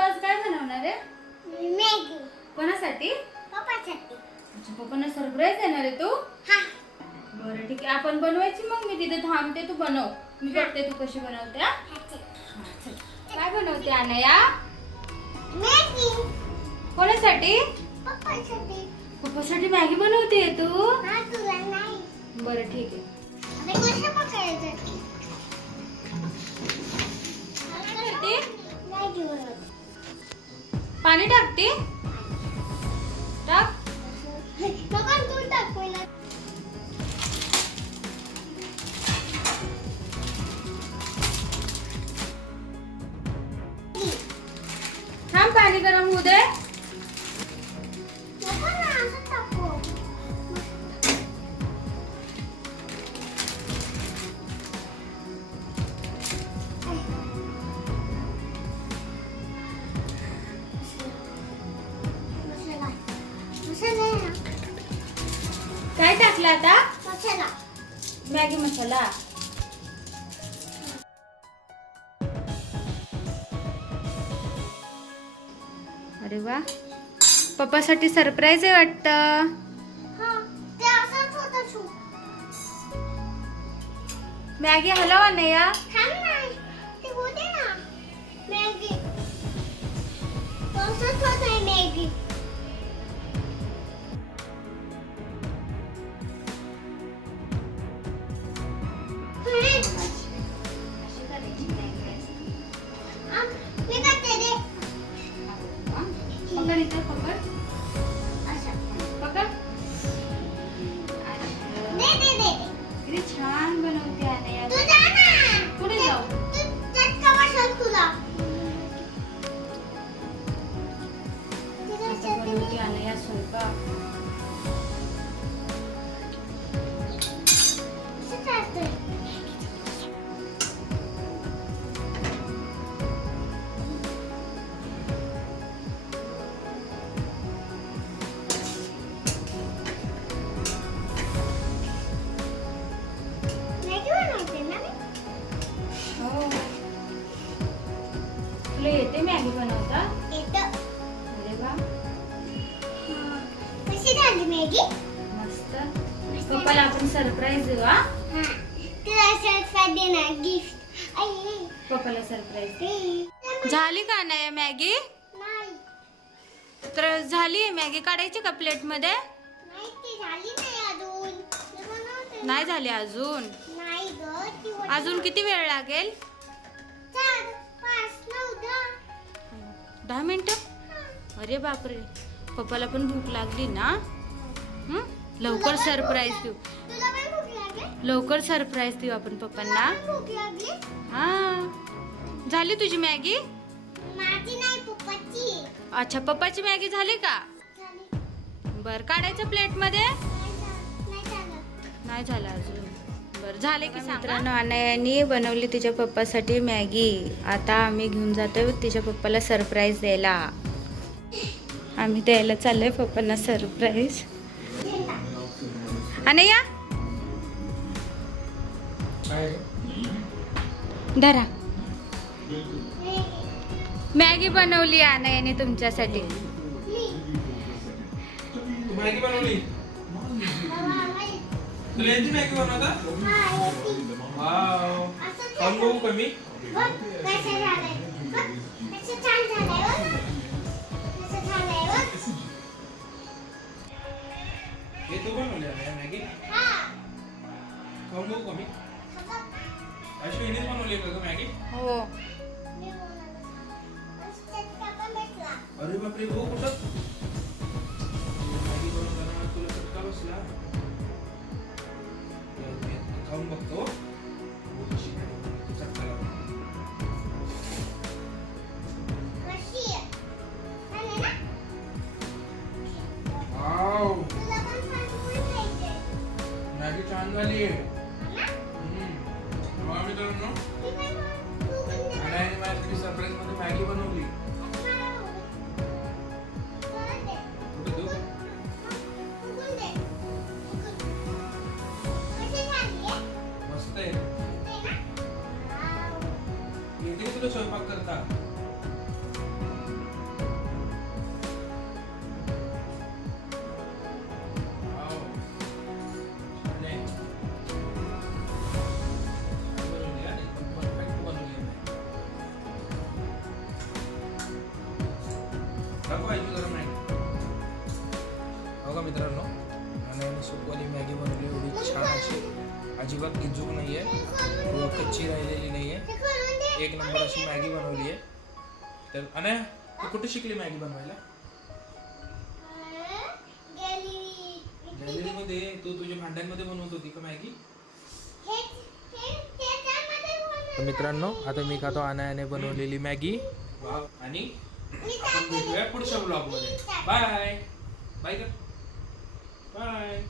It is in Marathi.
आज काय बनवणार आहे? मॅगी. कोणासाठी? पप्पासाठी. अच्छा, पप्पांना सरप्राईज देणार आहे तू? हा. बरं ठीक आहे, आपण बनवायची. मग मी तिथे थांबते, तू बनव. मी बघते तू कशी बनवते. हा? चल. काय बनवते अनया? मॅगी. कोणासाठी? पप्पासाठी. पप्पासाठी मॅगी बनवते तू? हा, तुला नाही. बरं ठीक आहे. आता कसं पकायचं? करते? मॅगी बनवते. पाणी टाकते? टाक. नको तू टाक पहिला. थांब, पाणी गरम होऊ दे. नको ना, असं टाकू. मसाला. मसाला आहे ना? काय टाकलं आता? मसाला. मॅगी मसाला. अरे वा, पप्पासाठी सरप्राईज आहे वाटतं. हा, ते असंच होतं शू. मॅगी हलव अनया. थांब ना, ते होते ना मॅगी. तसंच होतंय मॅगी. मी करते रे. पकड इथं, पकड. असं. पकड. दे. किती छान बनवते अनया. तू जा ना. पुढे जाऊ. तू चटका बसव तुला. आता बनवते अनया स्वयंपाक. असं चालतंय. मॅगी बनवते ना मी. हो. तुला येते मॅगी बनवता? येतं. अरे वा, कशी झाली मॅगी? मस्त. पप्पाला आपण सरप्राईज देऊ. हा, हा, तुला सरप्राईज देणार गिफ्ट. आई पप्पाला सरप्राईज दे. दे. झाली का अनया मॅगी? नाही. तर झाली मॅगी. काढायची का प्लेट मध्ये? नाही, ती झाली नाही अजून. मी बनवते. नाही झाली अजून. नाही ग, ती होती. अजून किती वेळ लागेल? 4, 5, 9, 10. 10 मिनिटं. अरे बापरे, पप्पाला पण भूक लागली ना. हं? लवकर सरप्राईज देऊ. तुला पण भूक लागली? लवकर सरप्राईज देऊ आपण पप्पांना. तुला पण भूक लागली? हा, झाली तुझी मॅगी? माझी नाही, पप्पाची. अच्छा, पप्पाची मॅगी झाली का? झाली. बर, काढायचं प्लेट मध्ये. नाही झालं. नाही झालं अजून. बर, झाले की मित्रांनो, अनयाने बनवली तिच्या पप्पासाठी मॅगी. आता आम्ही घेऊन जातोय तिच्या पप्पाला सरप्राईज द्यायला. आम्ही द्यायला चाललोय पप्पांना सरप्राईज. अनया, धरा. मॅगी बनवली अनयाने तुमच्यासाठी. मॅगी बनवली. तुला यांची मॅगी बनवता? हा, येते. वाव. असं खाऊन बघू का मी? बघ, कसं झालंय. बघ, कसं छान झालंय बघ. कसं झालंय बघ. हे तू बनवली आहे मॅगी? हा. खाऊन बघू का मी? बघ, अश्विनीच बनवली का ग मॅगी? हो. मी बनवलं. आणि चटका पण भेटला. अरे बापरे, हो कुठं? मॅगी बनवताना तुला चटका बसला. खाऊन बघतो. हो, कशी आहे? चटका लावून. कशी आहे? छान आहे ना? वाव. तुला पण बनवून द्यायचंय. मॅगी छान झाली आहे. हो ना? बघा मित्रांनो, मी पण बघून दे. अनयाने माझ्यासाठी सरप्राईज मध्ये मॅगी बनवली. आता मला आवडलं. परत दे. कुठं तू? बघून दे. कशी झाली आहे? मस्त आहे. ते ना? वाव. येते का तुला स्वयंपाक करता? अजिबात गिजूक नाहीये किंवा कच्ची राहिलेली नाहीये. ते खोलून दे. एक नंबर अशी मॅगी बनवली आहे. तर अनया तू कुठे शिकली मॅगी बनवायला? गॅलरीमध्ये. तू तुझ्या भांड्यांमध्ये बनवत होती का मॅगी? तर मित्रांनो आता मी खातो अनायाने बनवलेली मॅगी. वाव. आणि आपण भेटूया पुढच्या ब्लॉग मध्ये. बाय बाय कर. बाय.